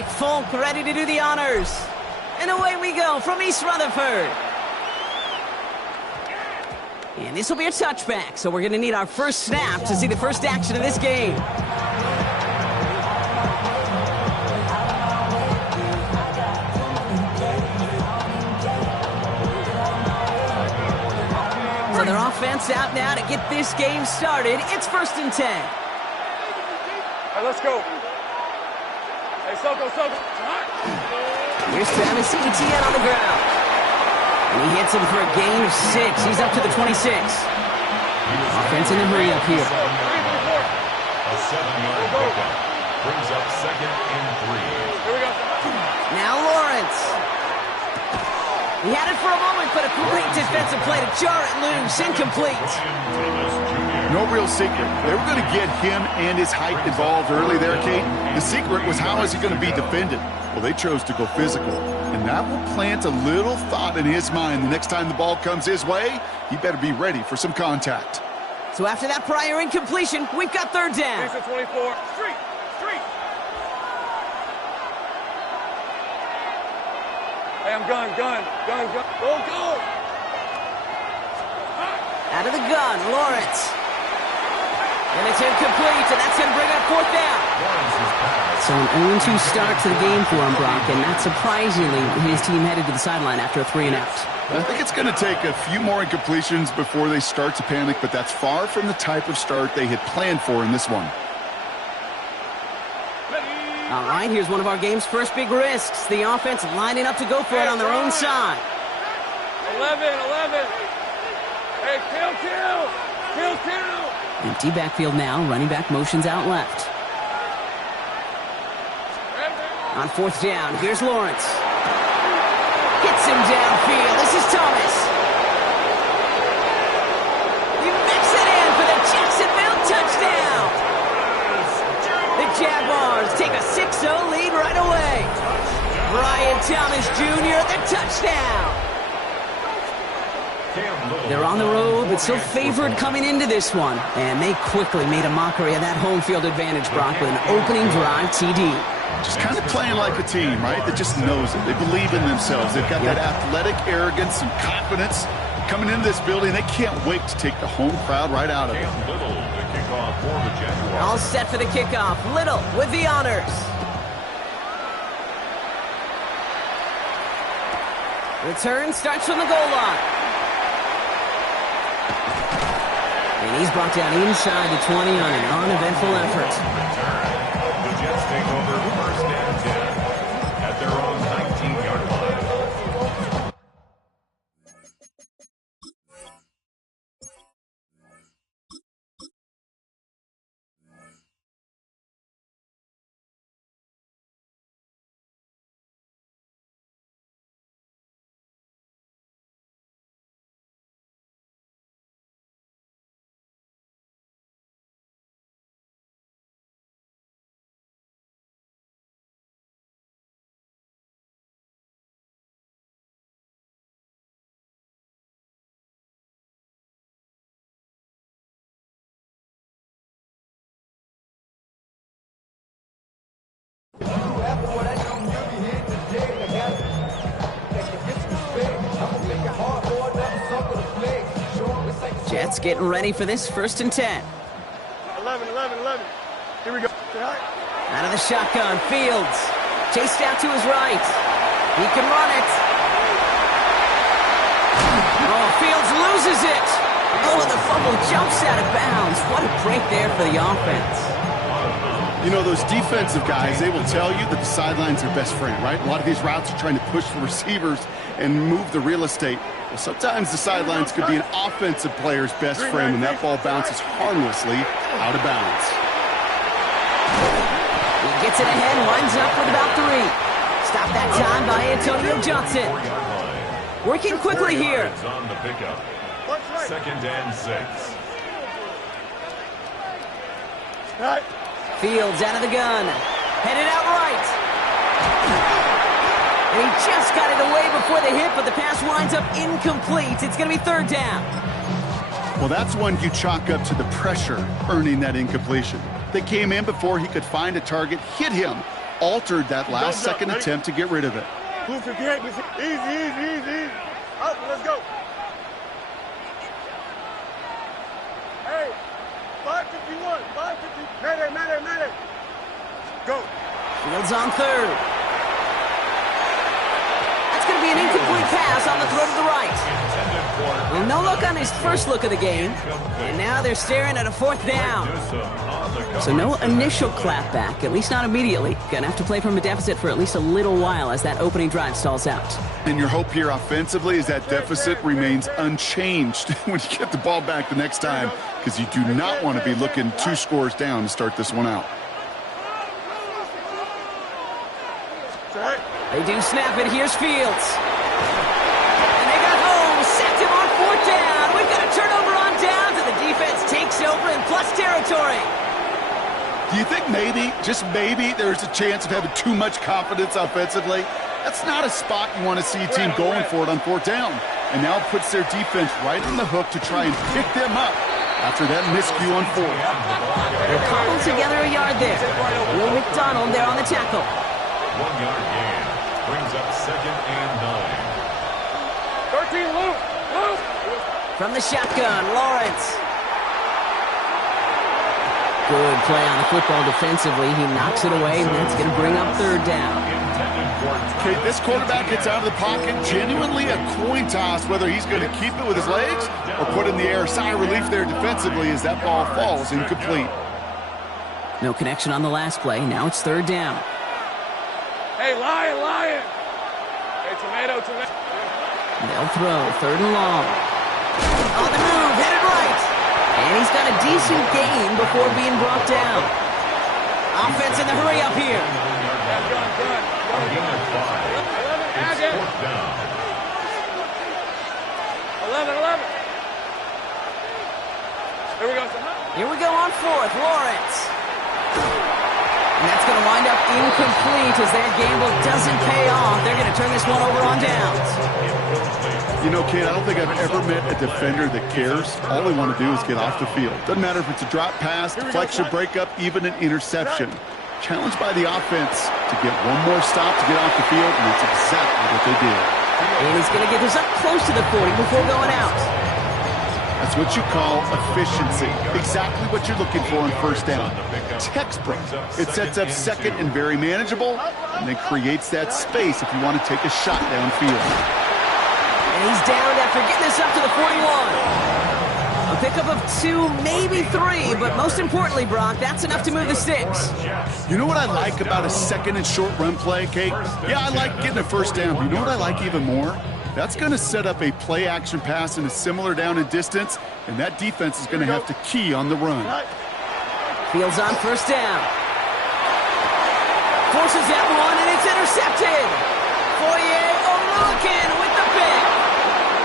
Big Folk ready to do the honors. And away we go from East Rutherford. And this will be a touchback, so we're going to need our first snap to see the first action of this game. So their offense out now to get this game started. It's 1st and 10. All right, let's go. Hey, Soko. Here's Travis Etienne on the ground. And he hits him for a gain of 6. He's up to the 26. Offense in a hurry up here. A 7-yard pickup brings up 2nd and 3. Here we go. Now Lawrence. He had it for a moment, but a great defensive play to jar it loose. Incomplete. No real secret. They were going to get him and his height involved early there, Kate. The secret was, how is he going to be defended? Well, they chose to go physical, and that will plant a little thought in his mind. The next time the ball comes his way, he better be ready for some contact. So after that prior incompletion, we've got 3rd down. 24. Street. Hey, I'm gun. Go. Out of the gun, Lawrence. And it's incomplete, and that's going to bring up 4th down. So an 0-2 start to the game for him, Brock, and not surprisingly, his team headed to the sideline after a 3-and-out. I think it's going to take a few more incompletions before they start to panic, but that's far from the type of start they had planned for in this one. All right, here's one of our game's first big risks. The offense lining up to go for it on their own side. 11. Hey, kill. Empty backfield now, running back motions out left. On 4th down, here's Lawrence. Hits him downfield. This is Thomas. He makes it in for the Jacksonville touchdown. The Jaguars take a 6-0 lead right away. Brian Thomas Jr., the touchdown. They're on the road, but still favored coming into this one. And they quickly made a mockery of that home field advantage, Brock, with an opening drive TD. Just kind of playing like a team, right? That just knows it. They believe in themselves. They've got that athletic arrogance and confidence. Coming into this building, they can't wait to take the home crowd right out of it. All set for the kickoff. Little with the honors. Return starts from the goal line. And he's brought down inside the 20 on an uneventful effort. The Jets take over 1st and 10 at their own 19-yard line. Jets getting ready for this 1st and 10. 11. Here we go. Out of the shotgun, Fields. Chased out to his right. He can run it. Oh, Fields loses it. Oh, the fumble jumps out of bounds. What a break there for the offense. You know, those defensive guys, they will tell you that the sideline's their best friend, right? A lot of these routes are trying to push the receivers and move the real estate. Well, sometimes the sidelines could be an offensive player's best friend when that ball bounces harmlessly out of bounds. He gets it ahead, winds up with about 3. Stopped that time by Antonio Johnson. Working quickly here. On the pickup. 2nd and 6. Right. Fields out of the gun. Headed out right. And he just got it away before the hit, but the pass winds up incomplete. It's going to be 3rd down. Well, that's one you chalk up to the pressure earning that incompletion. They came in before he could find a target, hit him, altered that last-second attempt to get rid of it. 258, easy. Up, let's go. Hey, 551, 550. Mayday. Go. Fields on third. That's going to be an incomplete pass on the throw to the right. Well, no look on his first look of the game. And now they're staring at a fourth down. So no initial clapback, at least not immediately. Gonna have to play from a deficit for at least a little while as that opening drive stalls out. And your hope here offensively is that deficit remains unchanged when you get the ball back the next time, because you do not want to be looking 2 scores down to start this one out. They do snap it. Here's Fields. And they got home. Sacked him on fourth down. We've got a turnover on downs, and the defense takes over in plus territory. Do you think maybe, just maybe, there's a chance of having too much confidence offensively? That's not a spot you want to see a team going for it on fourth down. And now it puts their defense right on the hook to try and pick them up after that miscue on fourth. They'll cobble together a yard there. Will McDonald there on the tackle. 1 yard gain. Brings up 2nd and 9. 13, Luke. From the shotgun, Lawrence. Good play on the football defensively. He knocks it away, and that's going to bring up third down. Okay, this quarterback gets out of the pocket, genuinely a coin toss whether he's going to keep it with his legs or put it in the air. Sigh of relief there defensively as that ball falls incomplete. No connection on the last play. Now it's third down. Hey, lion. Hey, tomato. They'll throw third and long. On the move, headed right. And he's got a decent gain before being brought down. Offense in the hurry up here. Gun. 11. Here we go on fourth. Lawrence. And that's going to wind up incomplete as their gamble doesn't pay off. They're going to turn this one over on downs. You know, Kate, I don't think I've ever met a defender that cares. All they want to do is get off the field. Doesn't matter if it's a drop pass, deflection, breakup, even an interception. Challenged by the offense to get one more stop to get off the field, and that's exactly what they did. And he's going to get this up close to the 40 before going out. That's what you call efficiency. Exactly what you're looking for on first down. Textbook. It sets up second and very manageable, and then creates that space if you want to take a shot downfield. And he's down after getting this up to the 41. A pickup of 2, maybe 3, but most importantly, Brock, that's enough to move the sticks. You know what I like about a second and short run play, Kate? Yeah, I like getting a first down, but you know what I like even more? That's going to set up a play-action pass in a similar down and distance, and that defense is going to have to key on the run. Fields on first down. Forces that one, and it's intercepted. Foyer O'Rourke with the pick.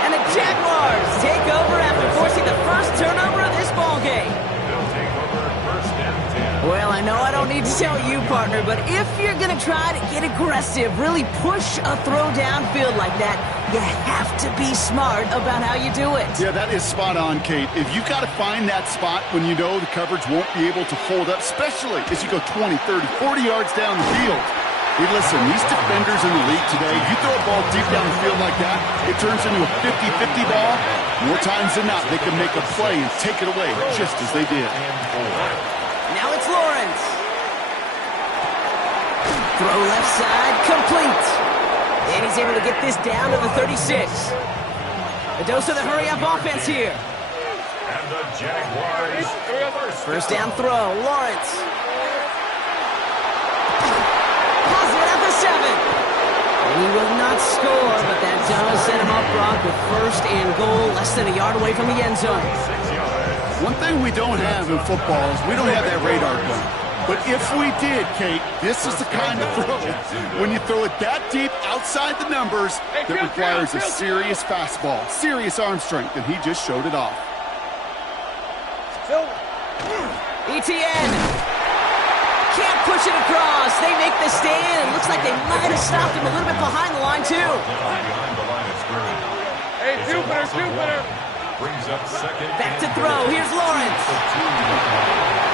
And the Jaguars take over after forcing the first turnover of this ballgame. They'll take over 1st and 10. Well, I know I don't need to tell you, partner, but if you're going to try to get aggressive, really push a throw downfield like that, you have to be smart about how you do it. Yeah, that is spot on, Kate. If you've got to find that spot when you know the coverage won't be able to hold up, especially as you go 20, 30, 40 yards down the field. Hey, listen, these defenders in the league today, you throw a ball deep down the field like that, it turns into a 50-50 ball. More times than not, they can make a play and take it away just as they did. Now it's Lawrence. Throw left side, complete. And he's able to get this down to the 36. A dose of the hurry-up offense here. And the Jaguars First down throw, Lawrence. Has it at the 7. And he will not score, but that does set him up, Brock, with first and goal, less than a yard away from the end zone. 6 yards. One thing we don't have in football is we don't have that radar gun. But if we did, Kate, this is the kind of throw, when you throw it that deep outside the numbers, that requires a serious fastball, serious arm strength, and he just showed it off. ETN can't push it across. They make the stand. It looks like they might have stopped him a little bit behind the line, too. Behind the line of scrimmage. Hey, Jupiter. Brings up 2nd. Back to throw. Here's Lawrence.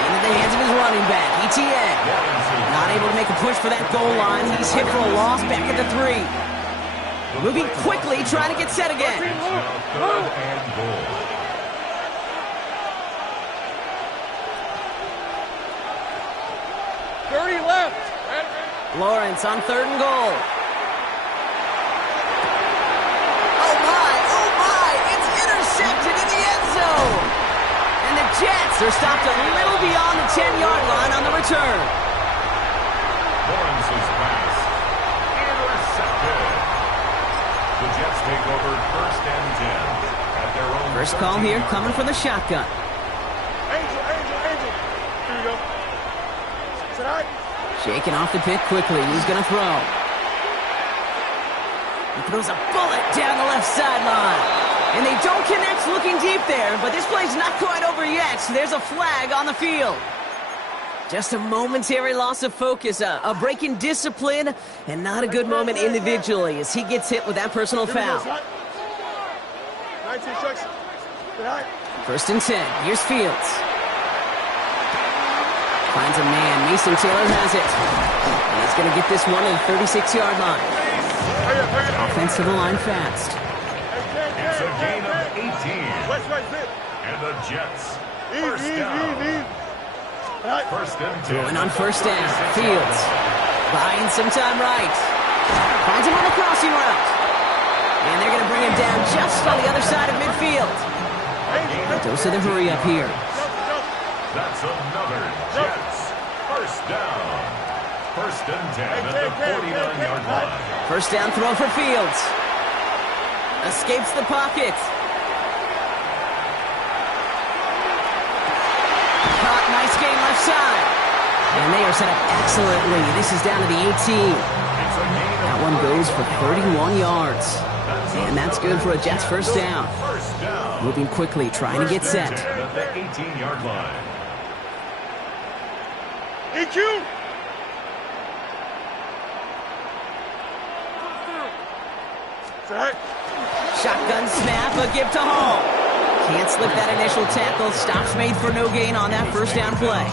Into the hands of his running back, ETN. Not able to make a push for that goal line. He's hit for a loss back at the 3. Moving quickly, trying to get set again. Third and goal. Left. Lawrence on 3rd and goal. Oh my, it's intercepted in the end zone. And the Jets are stopped a little beyond the 10-yard line on the return. Lawrence's pass intercepted. The Jets take over 1st and 10 at their own. First call here, coming from the shotgun. Angel. Here we go. Sit out. Shaking off the pick quickly. He's going to throw. He throws a bullet down the left sideline. And they don't connect looking deep there, but this play's not quite over yet. There's a flag on the field. Just a momentary loss of focus, a break in discipline, and not a good moment individually as he gets hit with that personal foul. 19 strikes. Sit out. 1st and 10. Here's Fields. Finds a man. Mason Taylor has it. And he's going to get this one to the 36-yard line. Offensive line fast. It's a gain of 18. And the Jets, first down. 1st and 10. Throwing on 1st down. Fields. Buying some time right. Finds him on the crossing route. And they're going to bring him down just on the other side of midfield. Dose of the hurry up here. That's another Jets. First down. 1st and 10 at the 49-yard line. First down throw for Fields. Escapes the pocket. Caught, nice gain left side. And they are set up excellently. This is down to the 18. That one goes for 31 yards. And that's good for a Jets first down. Moving quickly, trying to get set. At the 18-yard line. EQ! Shotgun snap, a give to Hall. Can't slip that initial tackle. Stops made for no gain on that first down play.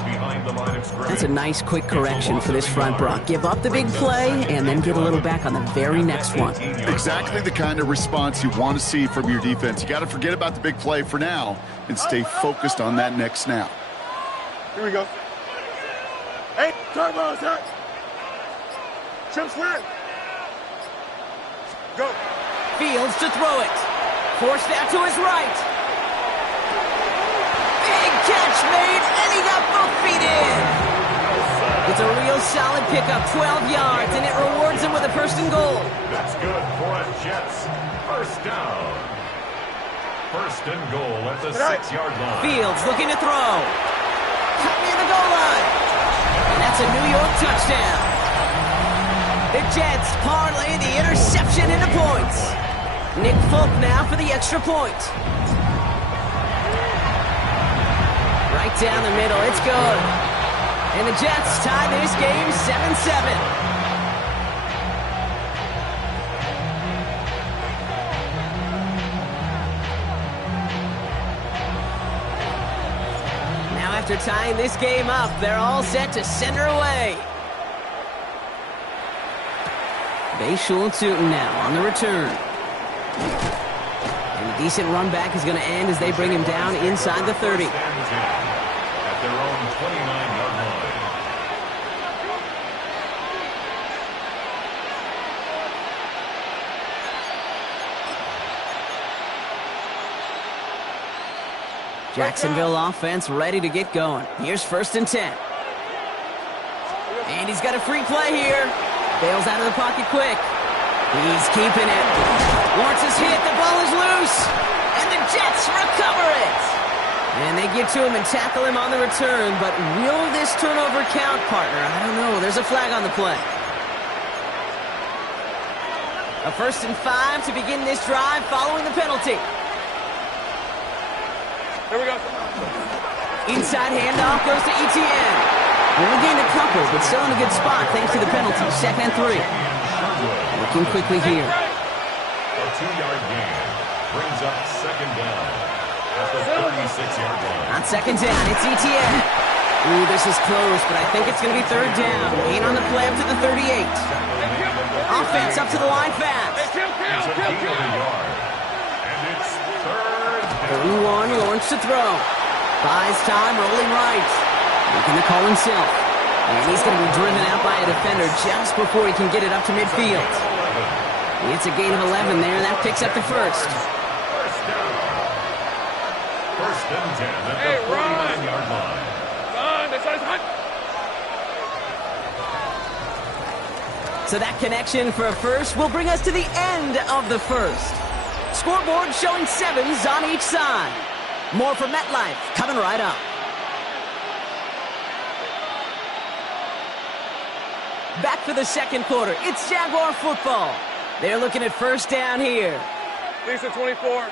That's a nice quick correction for this front, Brock. Give up the big play and then get a little back on the very next one. Exactly the kind of response you want to see from your defense. You got to forget about the big play for now and stay focused on that next snap. Here we go. Hey, turbo attack. Chip slant. Go. Fields to throw it. Forced out to his right. Big catch made, and he got both feet in. It's a real solid pickup, 12 yards, and it rewards him with a 1st and goal. That's good for a Jets. First down. 1st and goal at the 6-yard line. Fields looking to throw. Cut near the goal line. And that's a New York touchdown. The Jets parlay the interception into points. Nick Folk now for the extra point. Right down the middle, it's good. And the Jets tie this game 7-7. Now after tying this game up, they're all set to send her away. Bayshul Tootin now on the return. And a decent run back is going to end as they bring him down inside the 30. At their own 29-yard line. Jacksonville offense ready to get going. Here's 1st and 10. And he's got a free play here. Bails out of the pocket quick. He's keeping it. Lawrence is hit. The ball is loose. And the Jets recover it. And they get to him and tackle him on the return. But will this turnover count, partner? I don't know. There's a flag on the play. A 1st and 5 to begin this drive following the penalty. Here we go. Inside handoff goes to ETN. Only gained a couple, but still in a good spot thanks to the penalty. 2nd and 3. Looking quickly here. A 2-yard gain brings up 2nd down at the 36-yard line. On 2nd down, it's ETN. Ooh, this is close, but I think it's going to be third down. 8 on the play up to the 38. Offense up to the line fast. And it's third Third and 1, Lawrence to throw. Buys time, rolling right. Making the call himself. And he's going to be driven out by a defender just before he can get it up to midfield. It's a gain of 11 there, and that picks up the first. First down. First and 10 at the 49-yard line. So that connection for a first will bring us to the end of the first. Scoreboard showing 7s on each side. More from MetLife coming right up. Back for the second quarter. It's Jaguar football. They're looking at first down here. Lisa 24.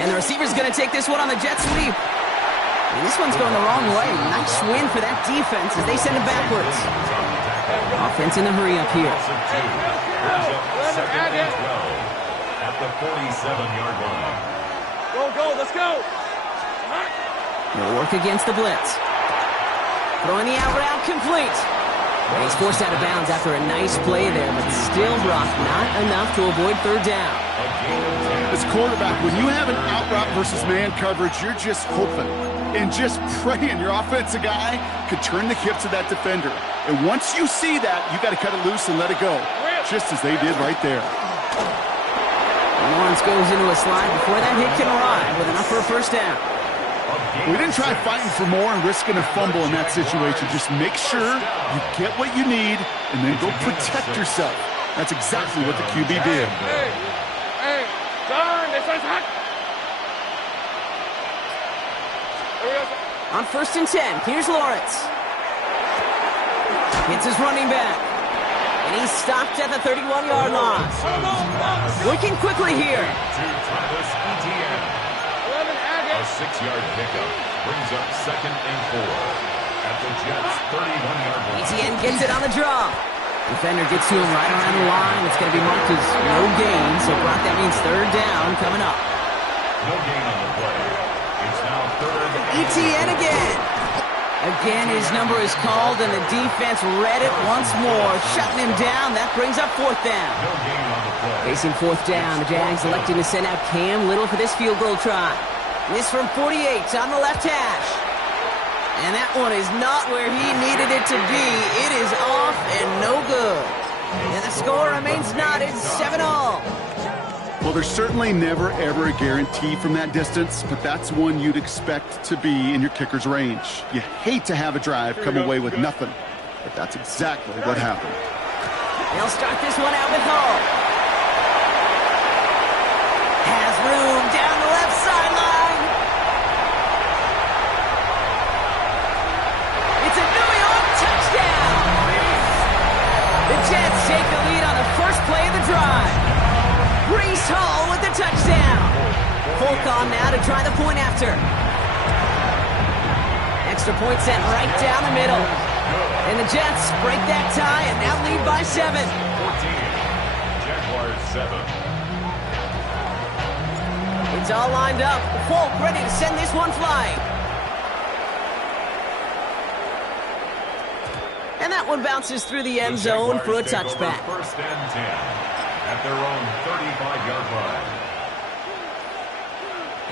And the receiver's going to take this one on the jet sweep. And this one's going the wrong way. Nice win for that defense as they send it backwards. Offense in the hurry up here. Second and 12 at the 47-yard line. Go, let's go. They'll work against the blitz. Throwing the out route complete. And he's forced out of bounds after a nice play there, but still, Brock, not enough to avoid third down. As quarterback, when you have an out route versus man coverage, you're just hoping and just praying your offensive guy could turn the hips of that defender. And once you see that, you got to cut it loose and let it go, just as they did right there. Lawrence goes into a slide before that hit can arrive with enough for a first down. We didn't try fighting for more and risking a fumble in that situation. Just make sure you get what you need and then go protect yourself. That's exactly what the QB did. Hey, John, this one's hot. On first and 10, here's Lawrence. Hits his running back. And he's stopped at the 31-yard line. Working quickly here. A 6-yard pickup brings up second and 4 at the Jets' 31-yard line. ETN gets it on the draw. Defender gets to him right around the line. It's going to be marked as no gain, so Brock, that means third down coming up. No gain on the play. It's now third. ETN again. Again, his number is called, and the defense read it once more, shutting him down. That brings up fourth down. No gain on the play. Facing fourth down, the Jags electing to send out Cam Little for this field goal try. This from 48 on the left hash. And that one is not where he needed it to be. It is off and no good. And the score remains knotted 7-all. Well, there's certainly never, ever a guarantee from that distance, but that's one you'd expect to be in your kicker's range. You hate to have a drive come away with nothing, but that's exactly what happened. They'll start this one out with Hall. Has room down the left sideline. It's a New York touchdown. The Jets take the lead on the first play of the drive. Breece Hall with the touchdown. Folk on now to try the point after. Extra point sent right down the middle. And the Jets break that tie and now lead by 7. 14. Jaguars 7. It's all lined up. Folk ready to send this one flying. And that one bounces through the end zone for a touchback. First and 10 at their own 35-yard line.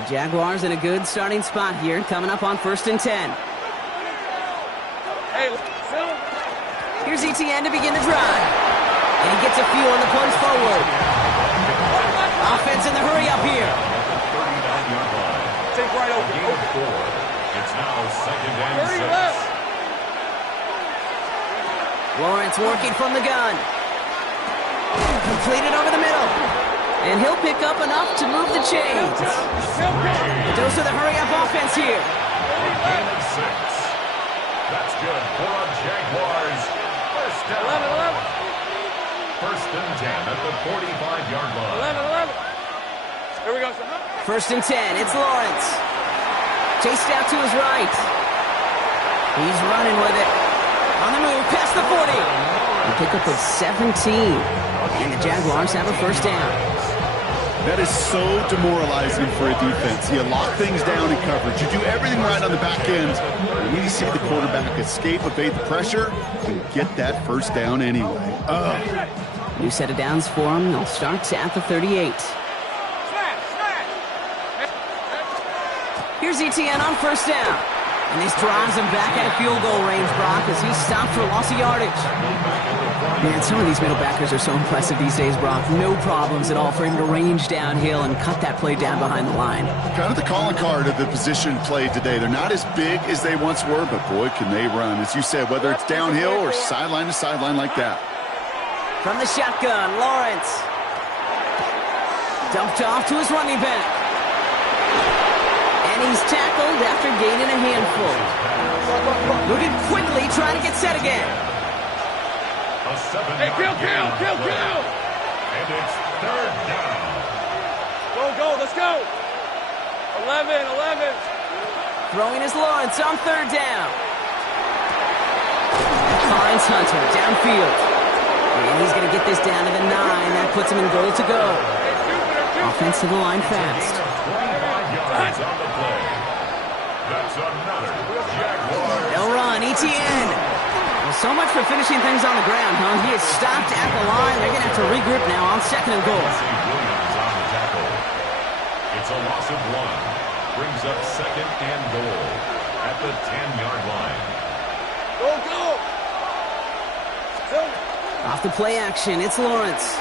The Jaguars in a good starting spot here, coming up on first and 10. Hey, Phil. Here's ETN to begin the drive. And he gets a few on the plunge forward. Offense in the hurry up here. 39-yard line. Take right over. Gain of 4. It's now second and 30 6. left. Lawrence working from the gun. Completed over the middle. And he'll pick up enough to move the chains. Those are the hurry-up offense here. Gain of 6. That's good for a Jaguars first down. 11. First and 10 at the 45-yard line. 11. Here we go. First and 10, it's Lawrence. Chased out to his right. He's running with it. On the move, past the 40. A pickup of 17. And the Jaguars have a first down. That is so demoralizing for a defense. You lock things down in coverage. You do everything right on the back end. And when you see the quarterback escape, evade the pressure, and get that first down anyway. New set of downs for him. They'll start at the 38. Here's ETN on first down. And this drives him back out of field goal range, Brock, as he stopped for loss of yardage. Man, some of these middle backers are so impressive these days, Brock. No problems at all for him to range downhill and cut that play down behind the line. Kind of the calling card of the position played today. They're not as big as they once were, but boy, can they run. As you said, whether it's downhill or sideline to sideline like that. From the shotgun, Lawrence. Dumped off to his running back. And he's tackled after gaining a handful. Moving quickly, trying to get set again. Hey, kill! And it's third down. Go, let's go. 11. Throwing is Lawrence on third down. Finds Hunter downfield. And he's going to get this down to the 9. That puts him in goal to go. Offensive line fast. 25 yards on the play. That's another Jaguar. They'll run, ETN. Well, so much for finishing things on the ground, huh? He is stopped at the line. They're going to have to regroup now on second and goal. Williams on the tackle. It's a loss of 1. Brings up second and goal at the 10-yard line. Go. Off the play action, it's Lawrence.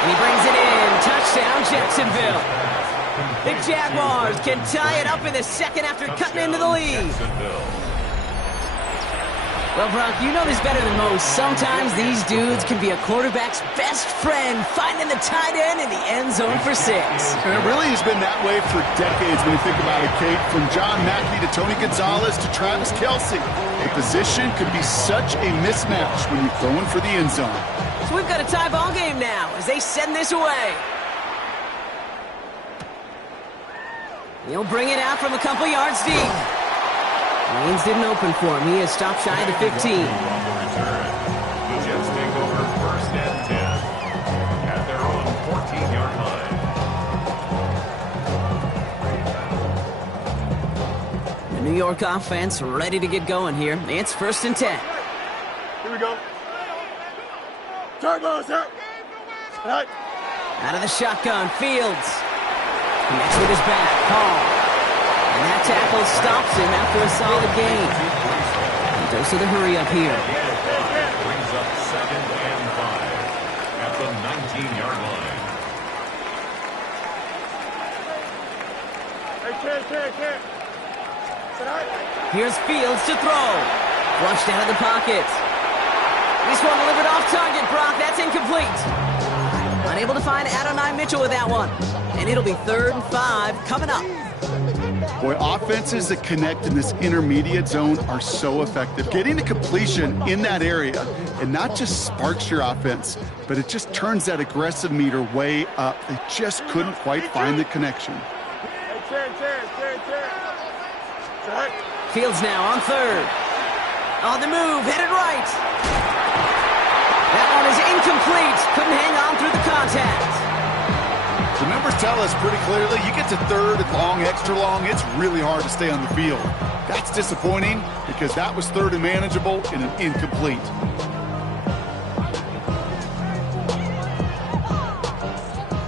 And he brings it in. Touchdown, Jacksonville. The Jaguars can tie it up in the second after cutting into the lead. Well, Brock, you know this better than most. Sometimes these dudes can be a quarterback's best friend, finding the tight end in the end zone for 6. And it really has been that way for decades when you think about it, Kate. From John Mackey to Tony Gonzalez to Travis Kelce. The position could be such a mismatch when you're throwing for the end zone. So we've got a tie ball game now as they send this away. He'll bring it out from a couple yards deep. Lanes didn't open for him. He has stopped shy of the 15. The Jets take over first and 10 at their own 14-yard line. The New York offense ready to get going here. It's first and 10. Here we go. Turbo's out. Right. Out of the shotgun, Fields. Connects with his back, Hall. And that tackle stops him after a solid gain. And dose of the hurry up here. Brings up second and 5 at the 19-yard line. Hey, Here's Fields to throw. Flushed out of the pocket. This one delivered off target, Brock. That's incomplete. Unable to find Adonai Mitchell with that one. And it'll be 3rd and 5 coming up. Boy, offenses that connect in this intermediate zone are so effective. Getting to completion in that area, and not just sparks your offense, but it just turns that aggressive meter way up. They just couldn't quite find the connection. Fields now on 3rd. On the move, headed right. That one is incomplete. Couldn't hang on through the contact. The numbers tell us pretty clearly, you get to 3rd and long, extra long, it's really hard to stay on the field. That's disappointing because that was 3rd and manageable and an incomplete.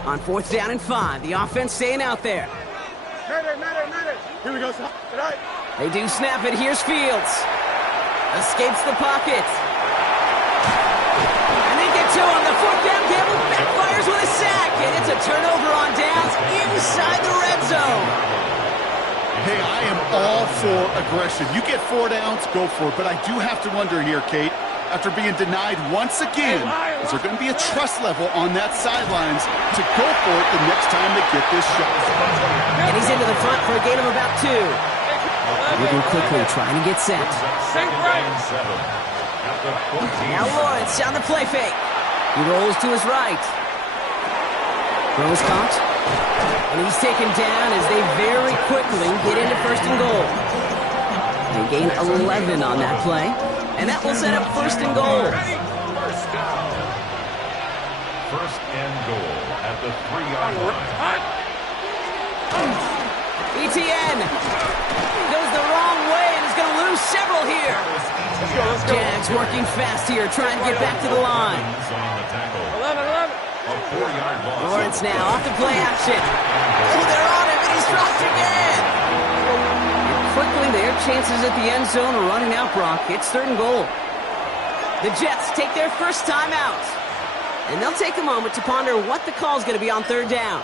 On 4th down and 5, the offense staying out there. Here we go, right. They do snap it. Here's Fields. Escapes the pocket. And they get to him. The 4th down gamble backfires with a sack. And it's a turnover on downs inside the red zone. Hey, I am all for aggression. You get 4 downs, go for it. But I do have to wonder here, Kate, after being denied once again, is there going to be a trust level on that sidelines to go for it the next time they get this shot? And he's into the front for a gain of about 2. Moving quickly, trying to get set. Now Lawrence on the play fake. He rolls to his right. Throw is caught. And he's taken down as they very quickly get into 1st and goal. They gain 11 on that play. And that will set up 1st and goal. first and goal at the 3-yard line. ETN goes the wrong way and is going to lose several here. Let's go. Jags working fast here, trying to get back to the line. 11. A 4-yard loss. Lawrence now off the play action. Oh, they're on him, and he's dropped again. And quickly, their chances at the end zone are running out, Brock. It's 3rd and goal. The Jets take their first time out, and they'll take a moment to ponder what the call is going to be on 3rd down.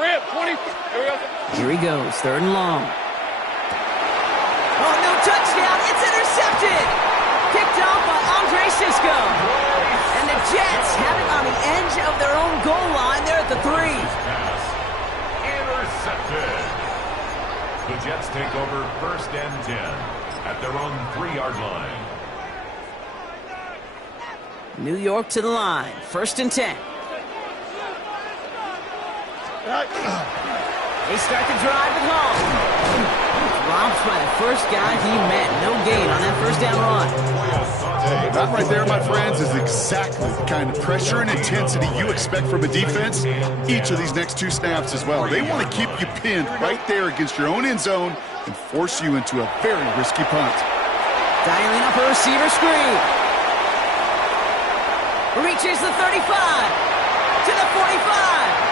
Rip, 20. Here we go. Here he goes, 3rd and long. Oh, no touchdown. It's intercepted. Picked off by Andre Sisco. And the Jets have it on the edge of their own goal line. They're at the 3. Pass intercepted. The Jets take over 1st and 10 at their own 3-yard line. New York to the line, 1st and 10. They start the drive at home. Dropped by the first guy he met. No gain on that 1st down run. That right there, my friends, is exactly the kind of pressure and intensity you expect from a defense each of these next 2 snaps as well. They want to keep you pinned right there against your own end zone and force you into a very risky punt. Dialing up a receiver screen. Reaches the 35 to the 45.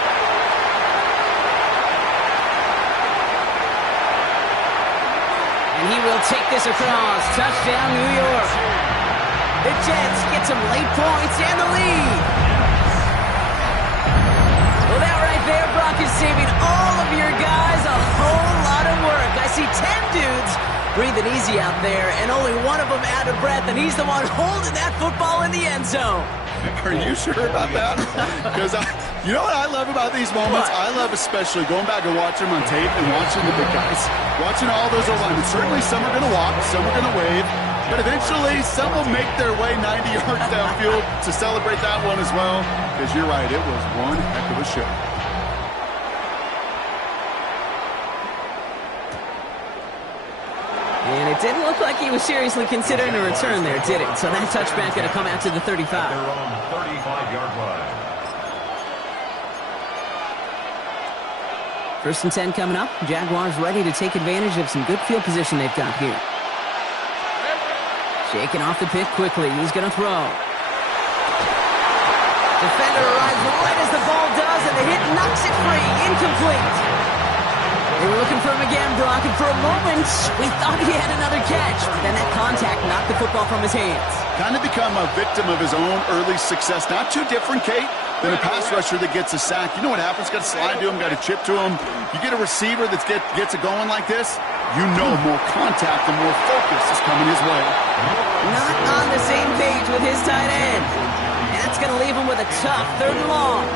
And he will take this across. Touchdown, New York. The Jets get some late points and the lead. Well, that right there, Brock, is saving all of your guys a whole lot of work. I see 10 dudes breathing easy out there, and only one of them out of breath, and he's the one holding that football in the end zone. Are you sure about that? Because you know what I love about these moments? What? I love especially going back and watching them on tape and watching the big guys. Watching all those O-linemen. Certainly some are going to walk, some are going to wave, but eventually some will make their way 90 yards downfield to celebrate that one as well. Because you're right, it was one heck of a show. And it didn't look like he was seriously considering a return there, did it? So that touchback going to come out to the 35. Their own 35-yard line. 1st and 10 coming up. Jaguars ready to take advantage of some good field position they've got here. Shaking off the pick quickly. He's going to throw. Defender arrives right as the ball does, and the hit knocks it free. Incomplete. They were looking for him again, Brock, and for a moment, we thought he had another catch. But then that contact knocked the football from his hands. Kind of become a victim of his own early success. Not too different, Kate, than a pass rusher that gets a sack. You know what happens? Got to slide to him, got to chip to him. You get a receiver that gets it going like this, you know more contact and more focus is coming his way. Not on the same page with his tight end. And that's going to leave him with a tough 3rd and long.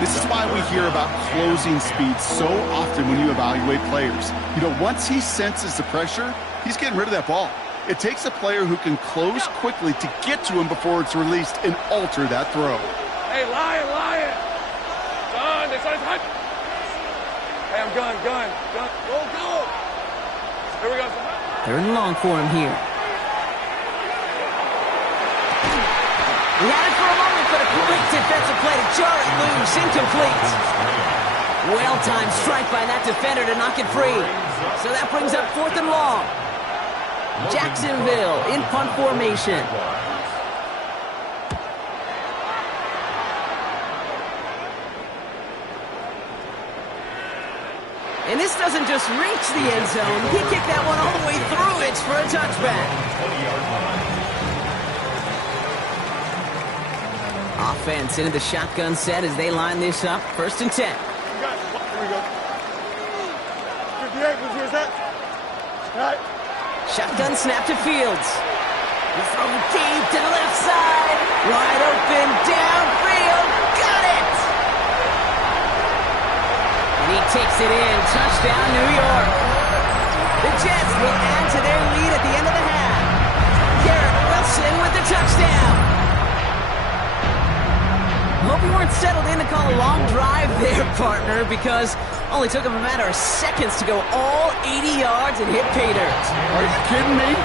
This is why we hear about closing speed so often when you evaluate players. You know, once he senses the pressure, he's getting rid of that ball. It takes a player who can close quickly to get to him before it's released and alter that throw. Hey, Lion. Gun, it's on touch. Hey, I'm gun. Go. Here we go. 3rd and long for him here. He had it for a moment, but a quick defensive play to jar it loose. Incomplete. Well-timed strike by that defender to knock it free. So that brings up 4th and long. Jacksonville in punt formation. And this doesn't just reach the end zone. He kicked that one all the way through it for a touchback. 20-yard line. Offense into the shotgun set as they line this up. 1st and 10. Here we go. 58, where's that? All right. Shotgun snap to Fields. He's throwing deep to the left side. Wide open, downfield. Got it! And he takes it in. Touchdown, New York. The Jets will add to their lead at the end of the half. Garrett Wilson with the touchdown. Hope you weren't settled in to call a long drive there, partner, because Only took him a matter of seconds to go all 80 yards and hit pay dirt. Are you kidding me?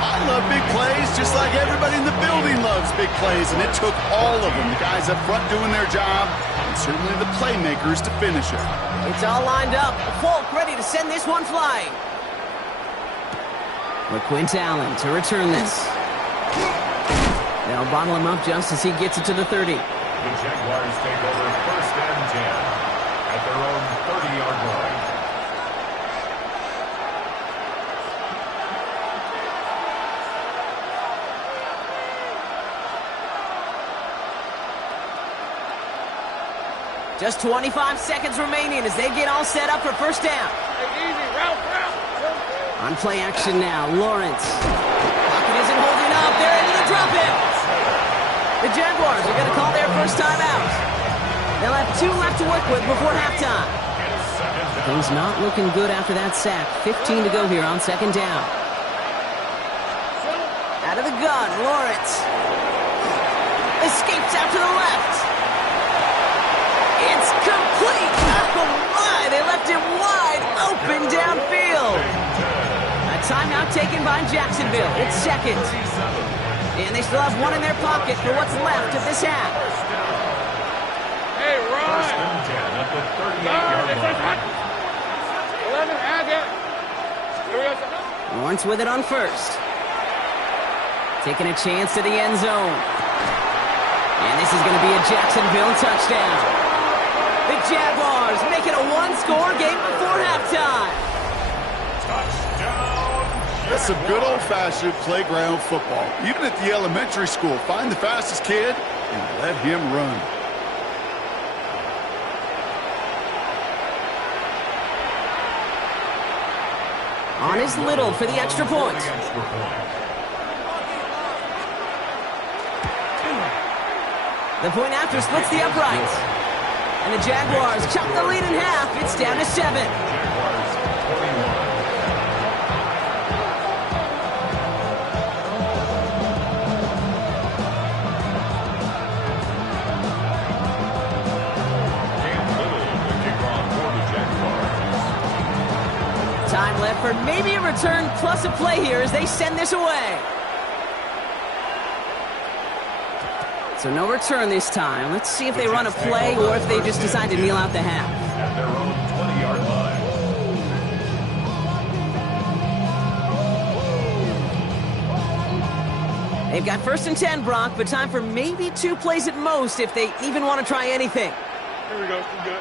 I love big plays just like everybody in the building loves big plays, and it took all of them. The guys up front doing their job, and certainly the playmakers to finish it. It's all lined up. Folk ready to send this one flying. LeQuint Allen to return this. They'll bottle him up just as he gets it to the 30. The Jaguars take over 1st and 10 at their own 30-yard line. Just 25 seconds remaining as they get all set up for first down. Hey, easy, route. On play action now, Lawrence. Pocket isn't holding up. They're into the drop it. The Jaguars are going to call their first time out. They'll have 2 left to work with before halftime. Things not looking good after that sack. 15 to go here on 2nd down. Out of the gun, Lawrence. Escapes out to the left. It's complete. Oh my, they left him wide open downfield. A timeout taken by Jacksonville. It's 2nd. And they still have 1 in their pocket for what's left of this half. Hey, Ron. 1st and 10 at the 38-yard line. 11, add that. Here we go. Lawrence with it on 1st. Taking a chance to the end zone. And this is going to be a Jacksonville touchdown. The Jaguars make it a 1-score game before halftime. Touchdown! That's some good old-fashioned playground football. Even at the elementary school, find the fastest kid and let him run. On is Little for the extra point. The point after splits the uprights. And the Jaguars chop the lead in half. It's down to 7. Jaguars 21. Time left for maybe a return plus a play here as they send this away. So no return this time. Let's see if they run a play or if they just decide to kneel out the half. At their own 20-yard line. They've got 1st and 10, Brock, but time for maybe 2 plays at most if they even want to try anything. Here we go. Good.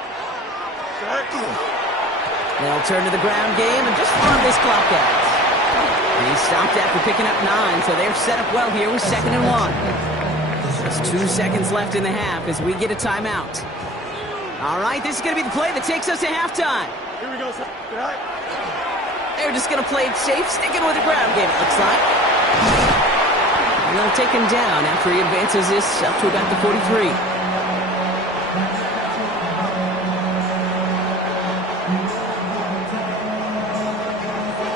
They'll turn to the ground game and just run this clock out. And he stopped after picking up 9, so they're set up well here with 2nd and 1. There's 2 seconds left in the half as we get a timeout. All right, this is going to be the play that takes us to halftime. Here we go. They're just going to play it safe, sticking with the ground game, it looks like. And they'll take him down after he advances this up to about the 43.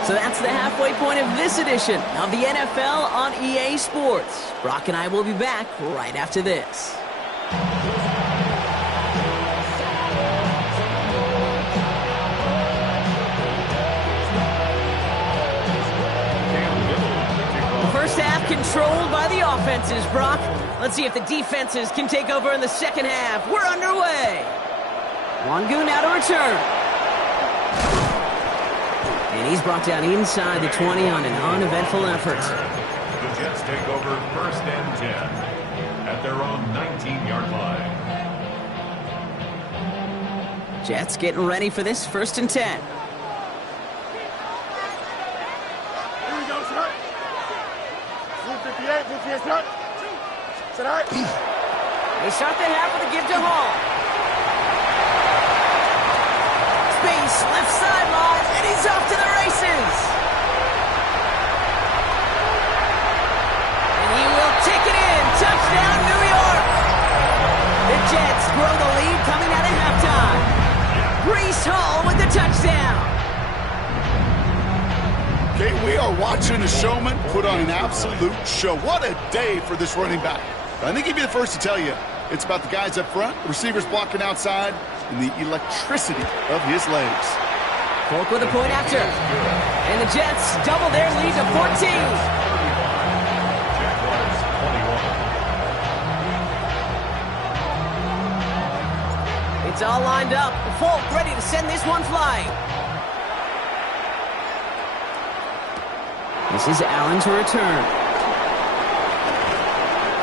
So that's the halfway point of this edition of the NFL on EA Sports. Brock and I will be back right after this. The first half controlled by the offenses, Brock. Let's see if the defenses can take over in the second half. We're underway. Wangu now to return. And he's brought down inside the 20 on an uneventful effort. The Jets take over 1st and 10 at their own 19-yard line. Jets getting ready for this 1st and 10. Here we go, sir. 58, 58, start. Set out. They start the half with a give to Hall. Space, left sideline, and he's off to the races. And he will take it in. Touchdown, New York. The Jets grow the lead coming out of halftime. Breece Hall with the touchdown. Okay, we are watching a showman put on an absolute show. What a day for this running back. I think he'd be the first to tell you it's about the guys up front, the receivers blocking outside, and the electricity of his legs. Polk with a point after. And the Jets double their lead to 14. It's all lined up. Polk ready to send this one flying. This is Allen to return.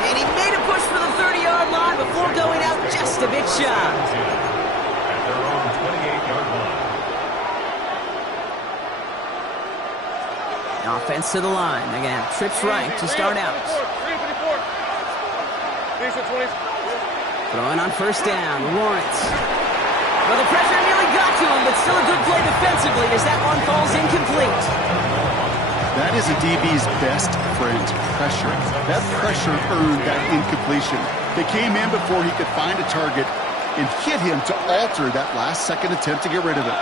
And he made a push for the 30-yard line before going out just a bit shy. At their own 28-yard line. Offense to the line. They're going to have trips right to start out. Throwing on first down. Lawrence. Well, the pressure nearly got to him, but still a good play defensively as that one falls incomplete. That is a DB's best friend, pressure. That pressure earned that incompletion. They came in before he could find a target and hit him to alter that last-second attempt to get rid of it.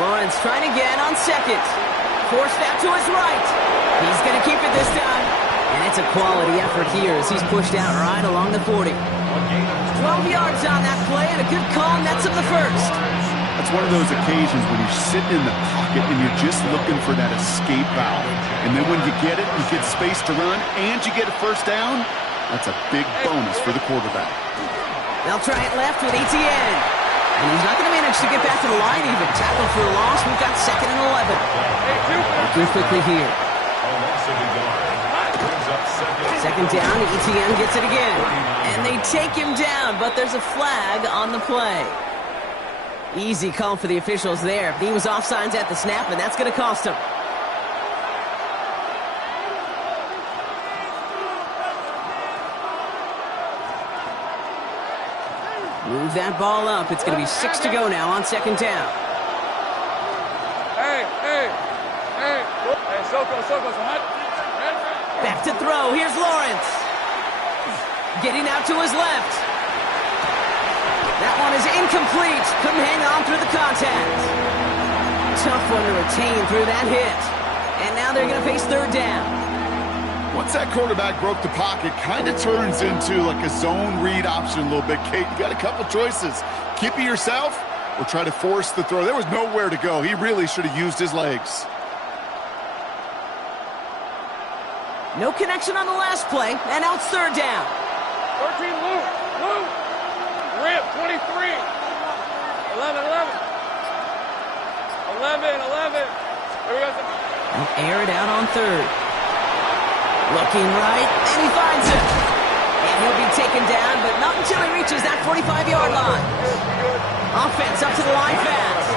Lawrence trying again on second. Forced that to his right. He's going to keep it this time. And it's a quality effort here as he's pushed out right along the 40. 12 yards on that play and a good call nets him the first. That's one of those occasions when you're sitting in the pocket and you're just looking for that escape valve. And then when you get it, you get space to run, and you get a first down. That's a big bonus for the quarterback. They'll try it left with Etienne. And he's not going to manage to get back to the line even. Tackle for a loss. We've got 2nd and 11. Working quickly here. Second down, Etienne gets it again. And they take him down, but there's a flag on the play. Easy call for the officials there. He was offsides at the snap, and that's going to cost him. Move that ball up. It's going to be 6 to go now on second down. Hey, Soko, Back to throw. Here's Lawrence. Getting out to his left. That one is incomplete. Couldn't hang on through the contact. Tough one to retain through that hit. And now they're going to face third down. Once that quarterback broke the pocket, kind of turns into like a zone read option a little bit. Kate, you got a couple choices. Keep it yourself or try to force the throw. There was nowhere to go. He really should have used his legs. No connection on the last play, and now it's third down. 13, Lou. Rip, 23. 11. 11. Here we go. They'll air it out on third. Looking right, and he finds it. And he'll be taken down, but not until he reaches that 45-yard line. Offense up to the line fast.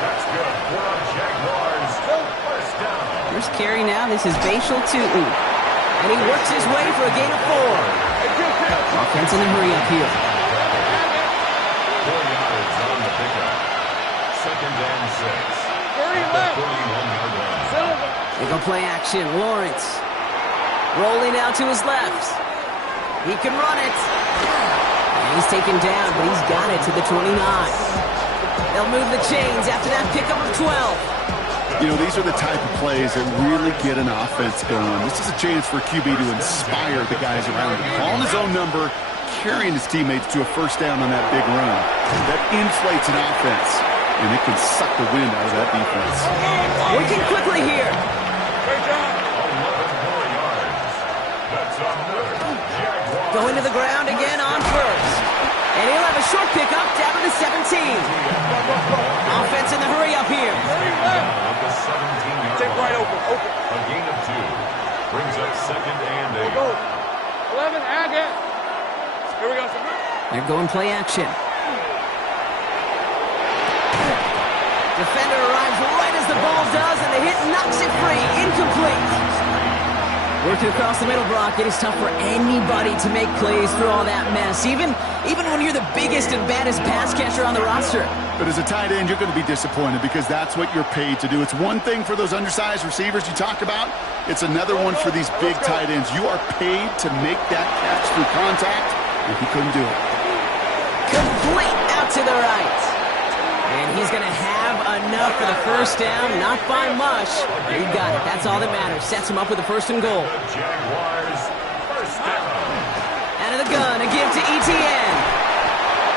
That's good for our Jaguars. First down. First carry now, this is Bashal Tootin. And he works his way for a gain of 4. Offense in the hurry-up here. 4 yards on the pickup. 2nd and 6. 31-yard line. They go play action. Lawrence rolling out to his left. He can run it. And he's taken down, but he's got it to the 29. They'll move the chains after that pickup of 12. You know, these are the type of plays that really get an offense going. This is a chance for QB to inspire the guys around him. Calling his own number, carrying his teammates to a first down on that big run. That inflates an offense, and it can suck the wind out of that defense. Working quickly here. Great job. 11 more yards. That's another Jaguars. Going to the ground again on first. And he'll have a short pickup down to the 17. Offense in the hurry-up here. At the 17-yard Take right line. open. A gain of 2. Brings up 2nd and 8. Go. 11, again. Here we go. They're going play action. Defender arrives right as the ball does, and the hit knocks it free. Incomplete. Working across the middle, Brock. It is tough for anybody to make plays through all that mess, even when you're the biggest and baddest pass catcher on the roster. But as a tight end, you're going to be disappointed because that's what you're paid to do. It's one thing for those undersized receivers you talk about. It's another one for these big tight ends. You are paid to make that catch through contact, and he couldn't do it. Complete out to the right. And he's going to have enough for the first down. Not by much. He got it. That's all that matters. Sets him up with the 1st and goal. The Jaguars first down. Out of the gun. Etienne.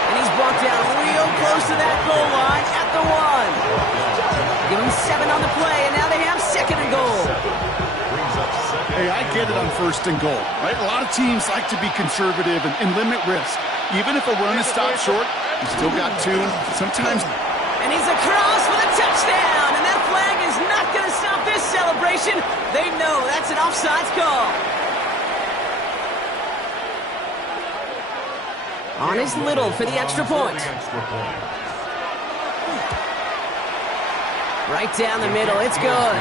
And he's brought down real close to that goal line at the 1. Give him 7 on the play, and now they have 2nd and goal. Hey, I get it on 1st and goal, right? A lot of teams like to be conservative and limit risk. Even if a run is stopped short, you still got 2. Sometimes... And he's across for the touchdown, and that flag is not going to stop this celebration. They know that's an offsides call. On is Little for the extra point. Right down the middle, it's good.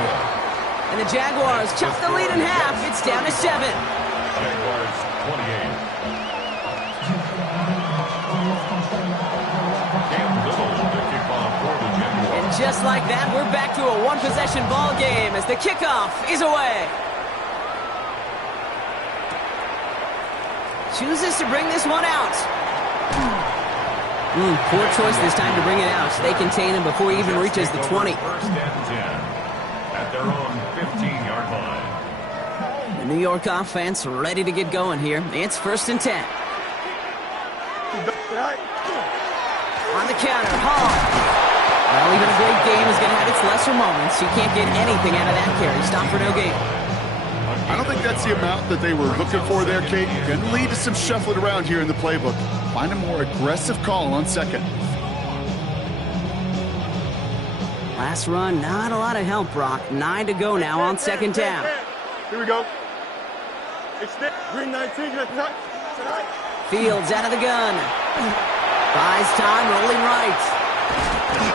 And the Jaguars chop the lead in half. It's down to 7. Jaguars 28. And just like that, we're back to a one-possession ball game as the kickoff is away. Chooses to bring this one out. Poor choice this time to bring it out. They contain him before he even reaches the 20. 1st and 10 at their own 15-yard line. The New York offense ready to get going here. It's 1st and 10. On the counter, Hall. Well, even a great game is going to have its lesser moments. You can't get anything out of that carry. Stop for no gain. I don't think that's the amount that they were looking for there, Kate. Going to lead to some shuffling around here in the playbook. Find a more aggressive call on 2nd. Last run, not a lot of help, Brock. 9 to go now on 2nd down. Here we go. Extend. Green 19. Fields out of the gun. Buys time, rolling right.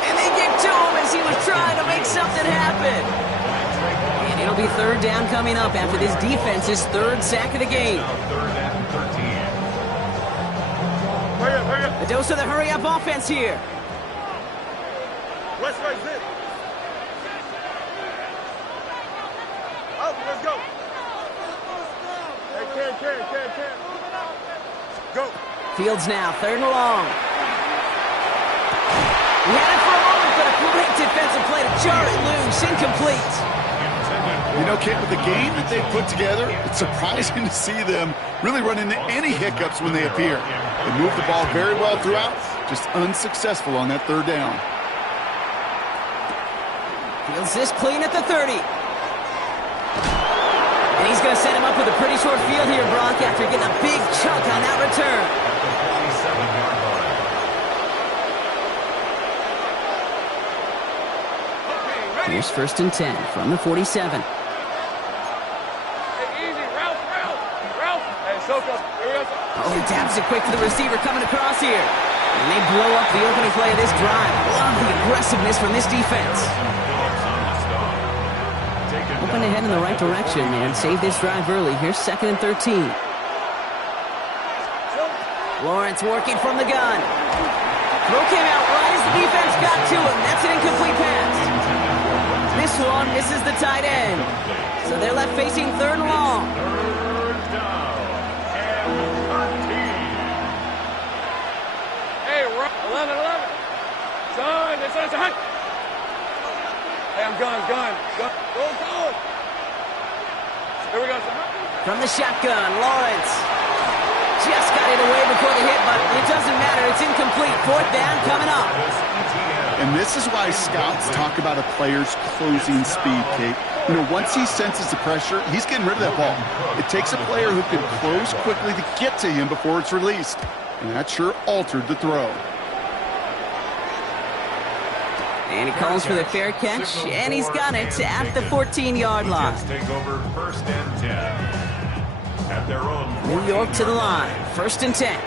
And they get to him as he was trying to make something happen. And it'll be 3rd down coming up after this defense's 3rd sack of the game. 3rd and 13. Hurry up. A dose of the hurry-up offense here. West right zip. Up, let's go. Hey, Can. Go. Fields now, 3rd and long. He had it for a moment, but a great defensive play to jar it loose. Incomplete. You know, Kate, with the game that they put together, it's surprising to see them really run into any hiccups when they appear. They move the ball very well throughout, just unsuccessful on that 3rd down. Fields this clean at the 30. And he's going to set him up with a pretty short field here, Brock, after getting a big chunk on that return. At the 47-yard line. Here's 1st and 10 from the 47. Oh, he taps it quick to the receiver coming across here. And they blow up the opening play of this drive. Love the aggressiveness from this defense. Hoping to head in the right direction and save this drive early. Here's 2nd and 13. Lawrence working from the gun. Throw came out right as the defense got to him. That's an incomplete pass. This one misses the tight end. So they're left facing 3rd and long. 3rd down and 13. Hey, we're up 11. Son, it's on. Hey, I'm gone. Go. Here we go, son. From the shotgun, Lawrence. Just got it away before the hit, but it doesn't matter. It's incomplete. 4th down coming up. And this is why scouts talk about a player's closing speed, Kate. You know, once he senses the pressure, he's getting rid of that ball. It takes a player who can close quickly to get to him before it's released. And that sure altered the throw. And he calls for the fair catch, and he's got it at the 14-yard line. Take over 1st and 10 at their own. New York to the line, 1st and 10.